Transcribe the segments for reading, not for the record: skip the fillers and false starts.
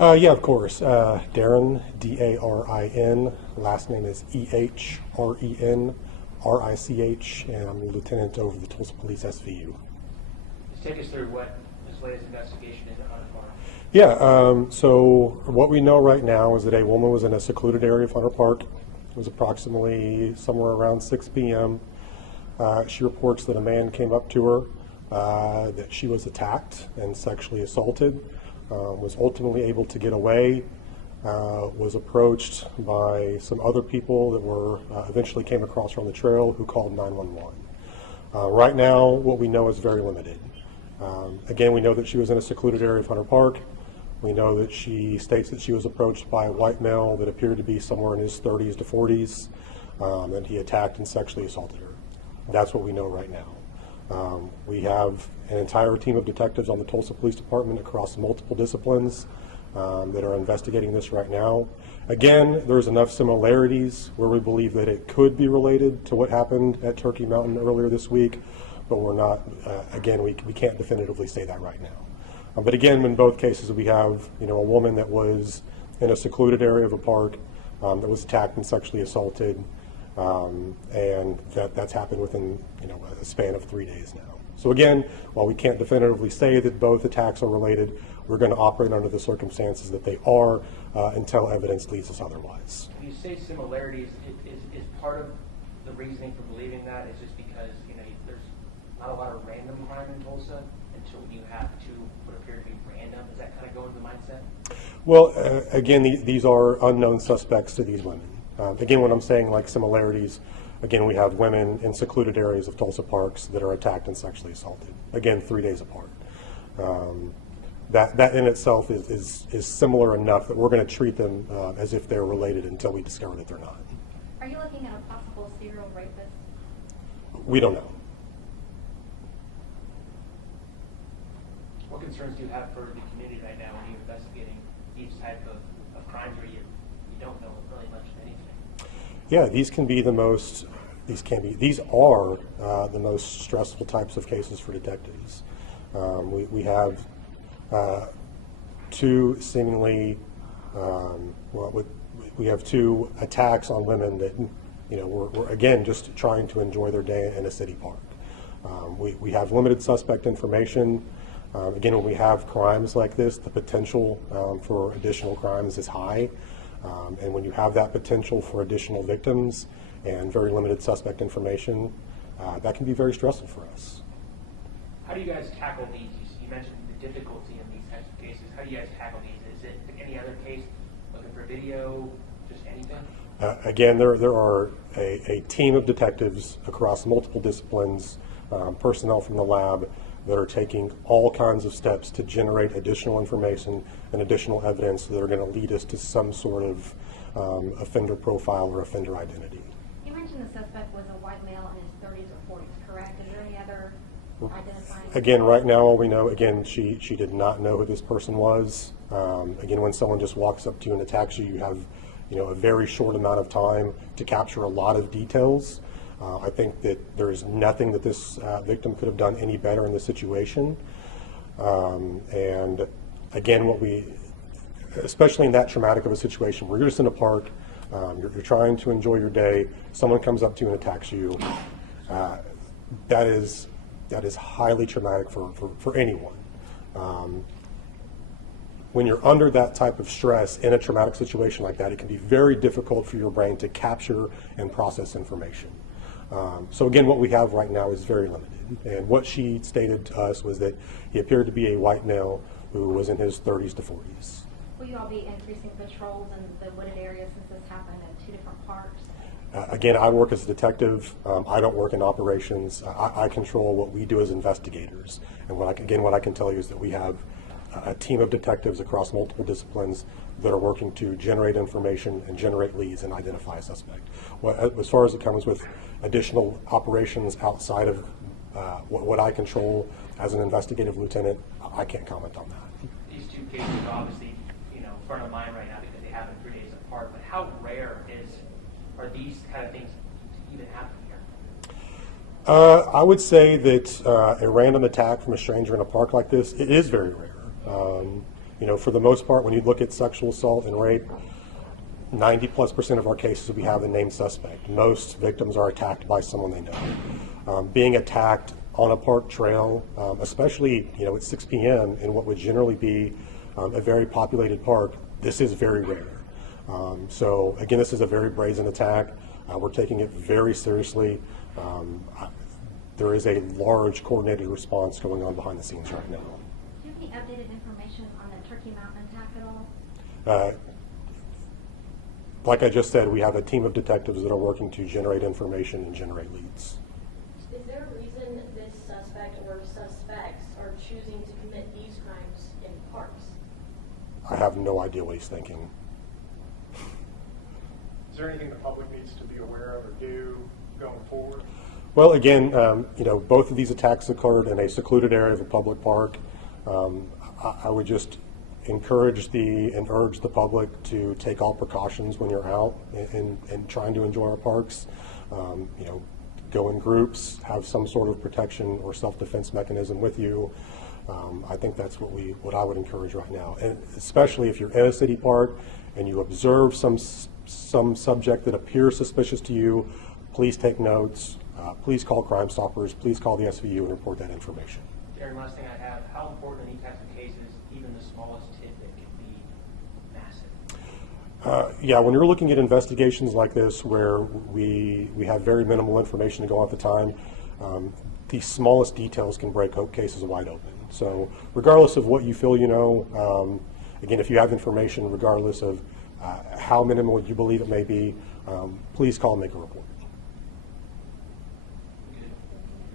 Yeah, of course. Darin, Darin. Last name is Ehrenrich, and I'm the lieutenant over the Tulsa Police SVU. Just take us through what this latest investigation is on the farm. Yeah, so what we know right now is that a woman was in a secluded area of Hunter Park. It was approximately somewhere around 6 p.m. She reports that a man came up to her, that she was attacked and sexually assaulted, was ultimately able to get away, was approached by some other people that were eventually came across her on the trail who called 911. Right now, what we know is very limited. Again, we know that she was in a secluded area of Hunter Park. We know that she states that she was approached by a white male that appeared to be somewhere in his 30s to 40s, and he attacked and sexually assaulted her. That's what we know right now. We have an entire team of detectives on the Tulsa Police Department across multiple disciplines that are investigating this right now. Again, there's enough similarities where we believe that it could be related to what happened at Turkey Mountain earlier this week, but we're not, again, we can't definitively say that right now. But again, in both cases, we have, a woman that was in a secluded area of a park that was attacked and sexually assaulted, and that's happened within, a span of 3 days now. So again, while we can't definitively say that both attacks are related, we're going to operate under the circumstances that they are until evidence leads us otherwise. When you say similarities, is part of the reasoning for believing that is just because, there's not a lot of random crime in Tulsa until you have two what appear to be random? Does that kind of go into the mindset? Well, again, these are unknown suspects to these women. Again, when I'm saying like similarities, again, we have women in secluded areas of Tulsa parks that are attacked and sexually assaulted. Again, 3 days apart. That in itself is similar enough that we're going to treat them as if they're related until we discover that they're not. Are you looking at a possible serial rapist? We don't know. What concerns do you have for the community right now when you're investigating these type of crimes where you don't know really much of anything? Yeah, these are the most stressful types of cases for detectives. We have two seemingly, we have two attacks on women that, we're again just trying to enjoy their day in a city park. We have limited suspect information. Again, when we have crimes like this, the potential for additional crimes is high. And when you have that potential for additional victims and very limited suspect information, that can be very stressful for us. How do you guys tackle these? You mentioned the difficulty in these types of cases. How do you guys tackle these? Is it like any other case, looking for video, just anything? Again, there are a team of detectives across multiple disciplines, personnel from the lab, that are taking all kinds of steps to generate additional information and additional evidence that are going to lead us to some sort of offender profile or offender identity. You mentioned the suspect was a white male in his 30s or 40s, correct? Is there any other identifying? Again, right now, all we know, again, she did not know who this person was. Again, when someone just walks up to you and attacks you, you have a very short amount of time to capture a lot of details. I think that there is nothing that this victim could have done any better in this situation. And again, especially in that traumatic of a situation, where you're just in a park, you're trying to enjoy your day, someone comes up to you and attacks you, that is highly traumatic for anyone. When you're under that type of stress in a traumatic situation like that, it can be very difficult for your brain to capture and process information. So again, what we have right now is very limited. And what she stated to us was that he appeared to be a white male who was in his 30s to 40s. Will you all be increasing patrols in the wooded area since this happened at two different parks? Again, I work as a detective. I don't work in operations. I control what we do as investigators. And what I can tell you is that we have a team of detectives across multiple disciplines that are working to generate information and generate leads and identify a suspect. As far as it comes with additional operations outside of what I control as an investigative lieutenant, I can't comment on that. These two cases are obviously, front of mind right now because they happen 3 days apart. But how rare are these kind of things to even happen here? I would say that a random attack from a stranger in a park like this, it is very rare. For the most part, when you look at sexual assault and rape, 90+% of our cases we have a named suspect. Most victims are attacked by someone they know. Being attacked on a park trail, especially at 6 p.m. in what would generally be a very populated park, this is very rare. So again, this is a very brazen attack. We're taking it very seriously. There is a large coordinated response going on behind the scenes right now. Do you have any updated information on the Turkey Mountain attack at all? Like I just said, we have a team of detectives that are working to generate information and generate leads. Is there a reason this suspect or suspects are choosing to commit these crimes in parks? I have no idea what he's thinking. Is there anything the public needs to be aware of or do going forward? Well, again, both of these attacks occurred in a secluded area of a public park. I would just encourage and urge the public to take all precautions when you're out and trying to enjoy our parks. Go in groups, have some sort of protection or self-defense mechanism with you. I think that's what I would encourage right now, and especially if you're in a city park and you observe some subject that appears suspicious to you, please take notes. Please call Crime Stoppers. Please call the SVU and report that information. Darren, last thing I have, how important in these types of cases, even the smallest tidbit can be massive? Yeah, when you're looking at investigations like this where we have very minimal information to go at the time, the smallest details can break cases wide open. So regardless of what you feel you know, again, if you have information, regardless of how minimal you believe it may be, please call and make a report.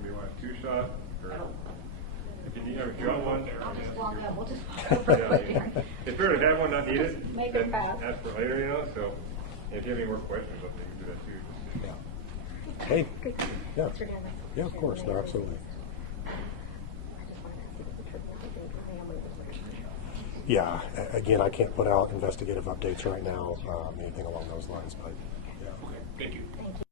Do you want a two-shot? I don't. If you want one? I'll just walk up, we'll just walk over there. If you're to have one not needed, Make it then fast. ask for later, so if you have any more questions, I think you can do that too. Hey, yeah, yeah, of course, no, absolutely. Yeah, again, I can't put out investigative updates right now, anything along those lines, but yeah. Okay, thank you.